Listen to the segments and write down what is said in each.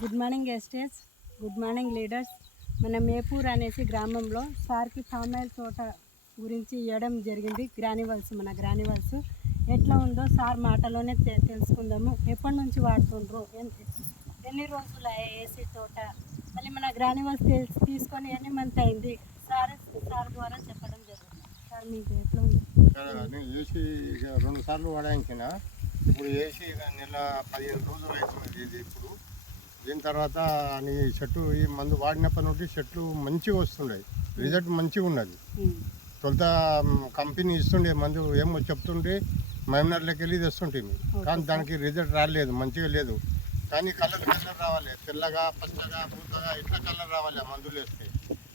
Good morning estates, good morning leaders. మన మేపూర్ అనేసి గ్రామంలో సార్కి ఫామ్ ఆయిల్ తోట గురించి ఇవ్వడం జరిగింది. మన గ్రానివల్స్ ఎట్లా ఉందో సార్ మాటలోనే తెలుసుకుందాము. ఎప్పటి నుంచి వాడుతుండ్రు, ఎన్ని రోజులు ఏసీ తోట, మళ్ళీ మన గ్రానివల్స్ తీసుకొని ఎన్ని మంత్ అయింది సార్ ద్వారా చెప్పడం జరుగుతుంది. సార్ మీకు ఎట్లా ఉంది? ఏసీ 2 సార్లు వాడాయించిన, ఇప్పుడు ఏసీ నెల 15 రోజులు అవుతున్నది. ఇది ఇప్పుడు దీని తర్వాత చెట్టు ఈ మందు వాడినప్పటి నుండి చెట్లు మంచిగా వస్తున్నాయి, రిజల్ట్ మంచిగా ఉన్నది. తొలుత కంపెనీ ఇస్తుండే మందు ఏమో చెప్తుంటే మైనర్లోకి వెళ్ళి తెస్తుంటే, కానీ దానికి రిజల్ట్ రాలేదు, మంచిగా లేదు. కానీ కలర్ రావాలి, తెల్లగా పచ్చగా పూతగా ఇట్లా కలర్ రావాలి ఆ మందులు వేస్తే.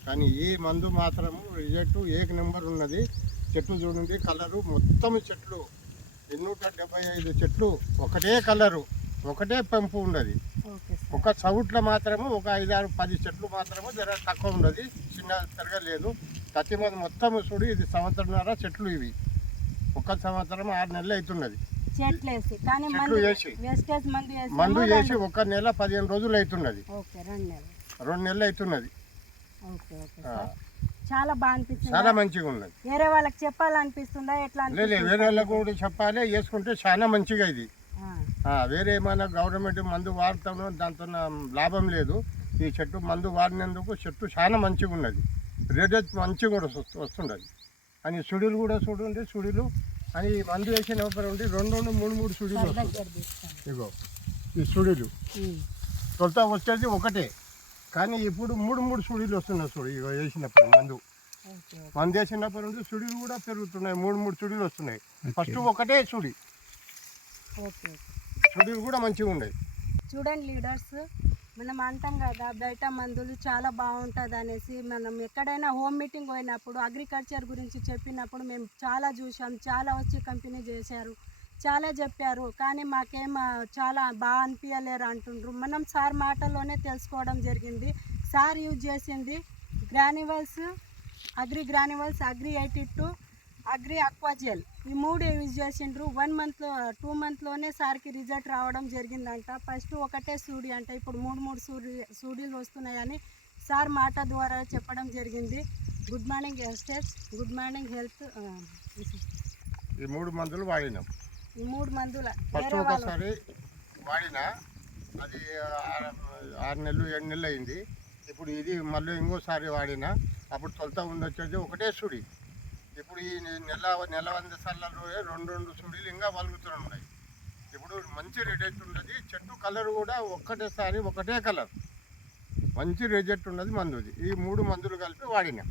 కానీ ఈ మందు మాత్రము రిజల్ట్ ఏక నెంబర్ ఉన్నది. చెట్లు చూడండి, కలరు మొత్తం చెట్లు 275 చెట్లు ఒకటే కలరు, ఒకటే పెంపు ఉన్నది. ఒక చవుట్లో మాత్రము ఒక 5-6-10 చెట్లు మాత్రము జర తక్కువ ఉన్నది, చిన్న తిరగలేదు. ప్రతి మంది మొత్తం చూడు, ఇది 1.5 సంవత్సరం చెట్లు. ఇవి 1 సంవత్సరం 6 నెలలు అవుతున్నది చెట్లు వేసి. మందు వేసి 1 నెల 15 రోజులు అవుతున్నది, 2 నెలలు అవుతున్నది. చాలా బాగా అనిపిస్తుంది, చాలా మంచిగా ఉన్నది. వేరే వాళ్ళకి చెప్పాలనిపిస్తుందా? ఎట్లా? లేదు, వేరే వాళ్ళకు కూడా చెప్పాలి, వేసుకుంటే చాలా మంచిగా. ఇది వేరే ఏమైనా గవర్నమెంట్ మందు వాడతామో దాంతో లాభం లేదు. ఈ చెట్టు మందు వాడినందుకు చెట్టు చాలా మంచిగా ఉన్నది, రేట్ మంచిగా కూడా వస్తుండదు. అని సుడులు కూడా చూడండి, సుడులు అని మందు వేసిన ఉండి 2-3 సుడులు వస్తుంది. ఇగో ఈ సుడులు తొలుత వచ్చేది ఒకటే, కానీ ఇప్పుడు 3 సుడీలు వస్తున్నాయి. చూడు, ఇక వేసినప్పుడు మందు వేసినప్పుడు నుండి సుడీలు కూడా పెరుగుతున్నాయి, 3 సుడీలు వస్తున్నాయి. ఫస్ట్ ఒకటే సుడి, సుడీలు కూడా మంచిగా ఉన్నాయి. చూడండి లీడర్స్, మనం అంటాం కదా బయట మందులు చాలా బాగుంటుంది అనేసి. మనం ఎక్కడైనా హోమ్ మీటింగ్ పోయినప్పుడు అగ్రికల్చర్ గురించి చెప్పినప్పుడు మేము చాలా చూసాం, చాలా వచ్చి కంపెనీ చేశారు, చాలా చెప్పారు, కానీ మాకేం చాలా బాగా అనిపించలేరు అంటుండ్రు. మనం సార్ మాటల్లోనే తెలుసుకోవడం జరిగింది. సార్ యూజ్ చేసింది గ్రానివల్స్, అగ్రి 82, అగ్రి అక్వాజెల్, ఈ 3 యూజ్ చేసిండ్రు. 1 మంత్లో 2 మంత్లోనే సార్కి రిజల్ట్ రావడం జరిగిందంట. ఫస్ట్ ఒకటే సూడి అంట, ఇప్పుడు 3 సూడీలు వస్తున్నాయని సార్ మాట ద్వారా చెప్పడం జరిగింది. Good morning estates, good morning health. ఈ 3 మందులు వాడినాం. ఈ 3 మందుల ఫస్ట్ ఒకసారి వాడినా, అది 6 నెలలు 7 నెలలు అయింది. ఇప్పుడు ఇది మళ్ళీ ఇంకోసారి వాడినా, అప్పుడు తొలుత ఉండొచ్చేది ఒకటే సుడి. ఇప్పుడు ఈ నెల 100 సార్లలో 2 సుడీలు ఇంకా వలుగుతున్నాయి. ఇప్పుడు మంచి రిజల్ట్ ఉన్నది. చెట్టు కలర్ కూడా ఒకటే కలర్, మంచి రిజల్ట్ ఉన్నది మందుది. ఈ 3 మందులు కలిపి వాడినా.